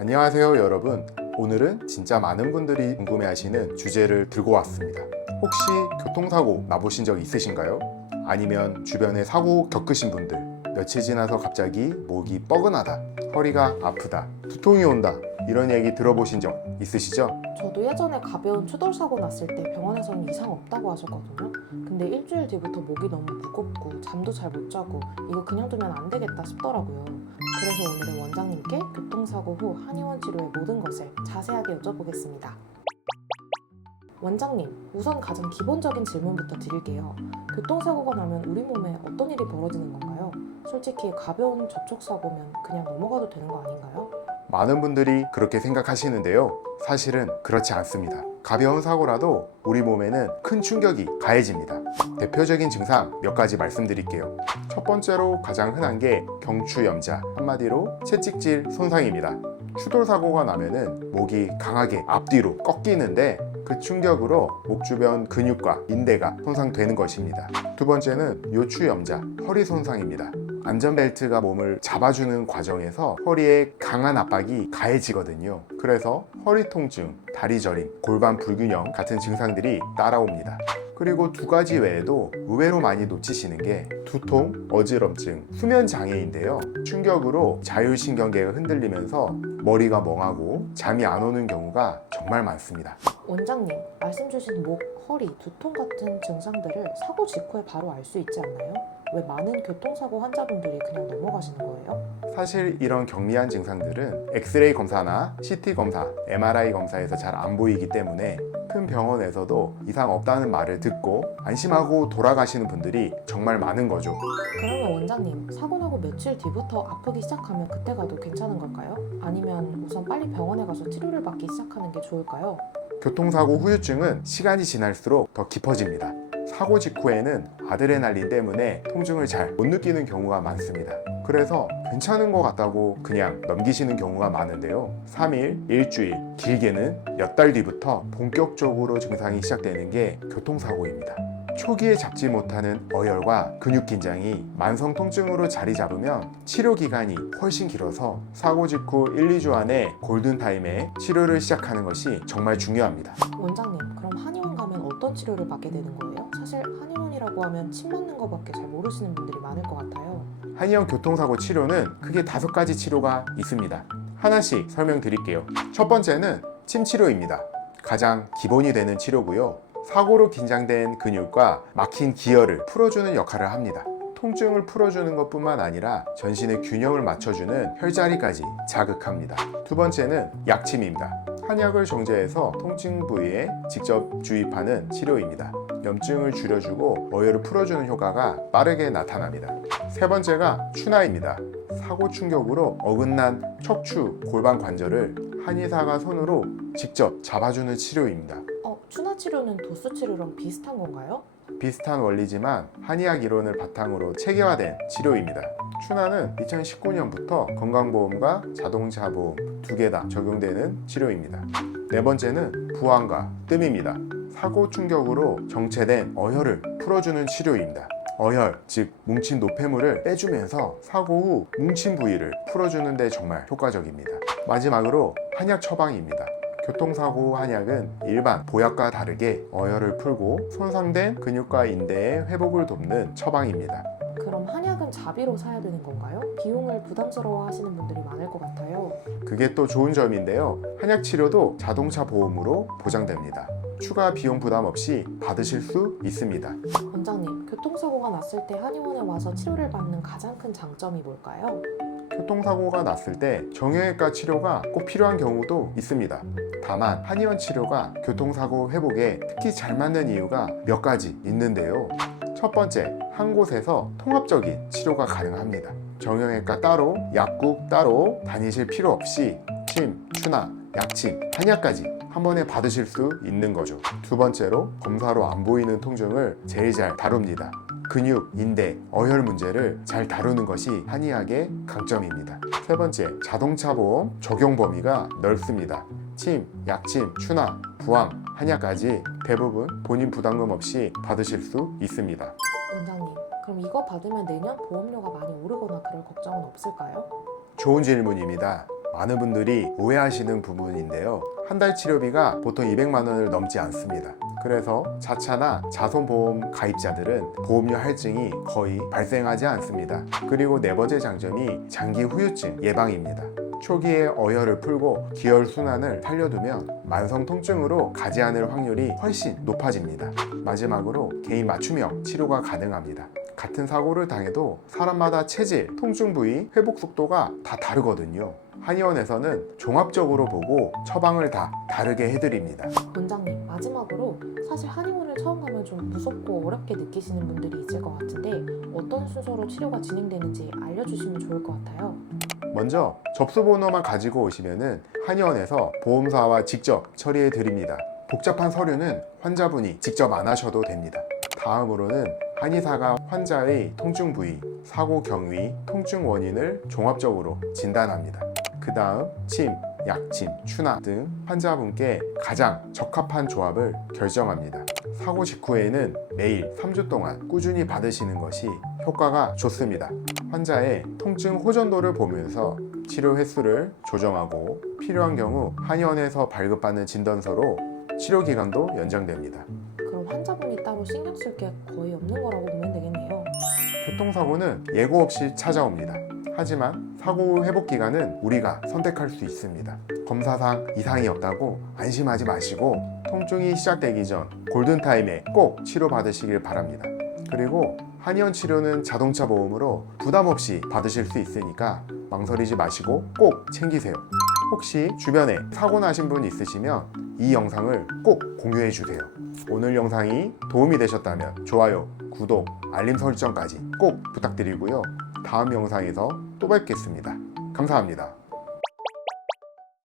안녕하세요 여러분. 오늘은 진짜 많은 분들이 궁금해하시는 주제를 들고 왔습니다. 혹시 교통사고 나보신 적 있으신가요? 아니면 주변에 사고 겪으신 분들, 며칠 지나서 갑자기 목이 뻐근하다, 허리가 아프다, 두통이 온다, 이런 얘기 들어보신 적 있으시죠? 저도 예전에 가벼운 추돌 사고 났을 때 병원에서는 이상 없다고 하셨거든요. 근데 일주일 뒤부터 목이 너무 무겁고 잠도 잘 못 자고 이거 그냥 두면 안 되겠다 싶더라고요. 그래서 오늘은 원장님께 교통사고 후 한의원 치료의 모든 것을 자세하게 여쭤보겠습니다. 원장님, 우선 가장 기본적인 질문부터 드릴게요. 교통사고가 나면 우리 몸에 어떤 일이 벌어지는 건가요? 솔직히 가벼운 접촉사고면 그냥 넘어가도 되는 거 아닌가요? 많은 분들이 그렇게 생각하시는데요. 사실은 그렇지 않습니다. 가벼운 사고라도 우리 몸에는 큰 충격이 가해집니다. 대표적인 증상 몇 가지 말씀드릴게요. 첫 번째로 가장 흔한 게 경추염자, 한마디로 채찍질 손상입니다. 추돌 사고가 나면은 목이 강하게 앞뒤로 꺾이는데 그 충격으로 목 주변 근육과 인대가 손상되는 것입니다. 두 번째는 요추염자, 허리 손상입니다. 안전벨트가 몸을 잡아주는 과정에서 허리에 강한 압박이 가해지거든요. 그래서 허리 통증, 다리 저림, 골반 불균형 같은 증상들이 따라옵니다. 그리고 두 가지 외에도 의외로 많이 놓치시는 게 두통, 어지럼증, 수면 장애인데요. 충격으로 자율신경계가 흔들리면서 머리가 멍하고 잠이 안 오는 경우가 정말 많습니다. 원장님, 말씀 주신 목, 허리, 두통 같은 증상들을 사고 직후에 바로 알 수 있지 않나요? 왜 많은 교통사고 환자분들이 그냥 넘어가시는 거예요? 사실 이런 경미한 증상들은 엑스레이 검사나 CT 검사, MRI 검사에서 잘 안 보이기 때문에 큰 병원에서도 이상 없다는 말을 듣고 안심하고 돌아가시는 분들이 정말 많은 거죠. 그러면 원장님, 사고 나고 며칠 뒤부터 아프기 시작하면 그때 가도 괜찮은 걸까요? 아니면 우선 빨리 병원에 가서 치료를 받기 시작하는 게 좋을까요? 교통사고 후유증은 시간이 지날수록 더 깊어집니다. 사고 직후에는 아드레날린 때문에 통증을 잘 못 느끼는 경우가 많습니다. 그래서 괜찮은 것 같다고 그냥 넘기시는 경우가 많은데요. 3일, 일주일, 길게는 몇 달 뒤부터 본격적으로 증상이 시작되는 게 교통사고입니다. 초기에 잡지 못하는 어혈과 근육 긴장이 만성 통증으로 자리 잡으면 치료 기간이 훨씬 길어서 사고 직후 1, 2주 안에 골든타임에 치료를 시작하는 것이 정말 중요합니다. 원장님, 그럼 한의원 가면 어떤 치료를 받게 되는 거예요? 사실 한의원이라고 하면 침 맞는 거밖에 잘 모르시는 분들이 많을 것 같아요. 한의원 교통사고 치료는 크게 5가지 치료가 있습니다. 하나씩 설명드릴게요. 첫 번째는 침 치료입니다. 가장 기본이 되는 치료고요. 사고로 긴장된 근육과 막힌 기혈을 풀어주는 역할을 합니다. 통증을 풀어주는 것뿐만 아니라 전신의 균형을 맞춰주는 혈자리까지 자극합니다. 두 번째는 약침입니다. 한약을 정제해서 통증 부위에 직접 주입하는 치료입니다. 염증을 줄여주고 어혈을 풀어주는 효과가 빠르게 나타납니다. 세 번째가 추나입니다. 사고 충격으로 어긋난 척추, 골반 관절을 한의사가 손으로 직접 잡아주는 치료입니다. 추나 치료는 도수 치료랑 비슷한 건가요? 비슷한 원리지만 한의학 이론을 바탕으로 체계화된 치료입니다. 추나는 2019년부터 건강보험과 자동차보험 두 개 다 적용되는 치료입니다. 네 번째는 부항과 뜸입니다. 사고 충격으로 정체된 어혈을 풀어주는 치료입니다. 어혈, 즉 뭉친 노폐물을 빼주면서 사고 후 뭉친 부위를 풀어주는 데 정말 효과적입니다. 마지막으로 한약 처방입니다. 교통사고 한약은 일반 보약과 다르게 어혈을 풀고 손상된 근육과 인대의 회복을 돕는 처방입니다. 그럼 한약은 자비로 사야 되는 건가요? 비용을 부담스러워 하시는 분들이 많을 것 같아요. 그게 또 좋은 점인데요. 한약 치료도 자동차 보험으로 보장됩니다. 추가 비용 부담 없이 받으실 수 있습니다. 원장님, 교통사고가 났을 때 한의원에 와서 치료를 받는 가장 큰 장점이 뭘까요? 교통사고가 났을 때 정형외과 치료가 꼭 필요한 경우도 있습니다. 다만 한의원 치료가 교통사고 회복에 특히 잘 맞는 이유가 몇 가지 있는데요. 첫 번째, 한 곳에서 통합적인 치료가 가능합니다. 정형외과 따로, 약국 따로 다니실 필요 없이 침, 추나, 약침, 한약까지 한 번에 받으실 수 있는 거죠. 두 번째로, 검사로 안 보이는 통증을 제일 잘 다룹니다. 근육, 인대, 어혈 문제를 잘 다루는 것이 한의학의 강점입니다. 세 번째, 자동차 보험 적용 범위가 넓습니다. 침, 약침, 추나, 부항, 한약까지 대부분 본인 부담금 없이 받으실 수 있습니다. 원장님, 그럼 이거 받으면 내년 보험료가 많이 오르거나 그럴 걱정은 없을까요? 좋은 질문입니다. 많은 분들이 오해하시는 부분인데요. 한 달 치료비가 보통 200만 원을 넘지 않습니다. 그래서 자차나 자손보험 가입자들은 보험료 할증이 거의 발생하지 않습니다. 그리고 네 번째 장점이 장기 후유증 예방입니다. 초기에 어혈을 풀고 기혈순환을 살려두면 만성 통증으로 가지 않을 확률이 훨씬 높아집니다. 마지막으로 개인 맞춤형 치료가 가능합니다. 같은 사고를 당해도 사람마다 체질, 통증 부위, 회복 속도가 다 다르거든요. 한의원에서는 종합적으로 보고 처방을 다 다르게 해드립니다. 원장님, 마지막으로 사실 한의원을 처음 가면 좀 무섭고 어렵게 느끼시는 분들이 있을 것 같은데 어떤 순서로 치료가 진행되는지 알려주시면 좋을 것 같아요. 먼저 접수번호만 가지고 오시면 한의원에서 보험사와 직접 처리해 드립니다. 복잡한 서류는 환자분이 직접 안 하셔도 됩니다. 다음으로는 한의사가 환자의 통증 부위, 사고 경위, 통증 원인을 종합적으로 진단합니다. 그 다음 침, 약침, 추나 등 환자분께 가장 적합한 조합을 결정합니다. 사고 직후에는 매일 3주 동안 꾸준히 받으시는 것이 효과가 좋습니다. 환자의 통증 호전도를 보면서 치료 횟수를 조정하고 필요한 경우 한의원에서 발급받는 진단서로 치료 기간도 연장됩니다. 그럼 환자분이 따로 신경 쓸 게 거의 없는 거라고 보면 되겠네요. 교통사고는 예고 없이 찾아옵니다. 하지만 사고 후 회복 기간은 우리가 선택할 수 있습니다. 검사상 이상이 없다고 안심하지 마시고 통증이 시작되기 전 골든타임에 꼭 치료받으시길 바랍니다. 그리고 한의원 치료는 자동차 보험으로 부담 없이 받으실 수 있으니까 망설이지 마시고 꼭 챙기세요. 혹시 주변에 사고 나신 분 있으시면 이 영상을 꼭 공유해 주세요. 오늘 영상이 도움이 되셨다면 좋아요, 구독, 알림 설정까지 꼭 부탁드리고요. 다음 영상에서 또 뵙겠습니다. 감사합니다.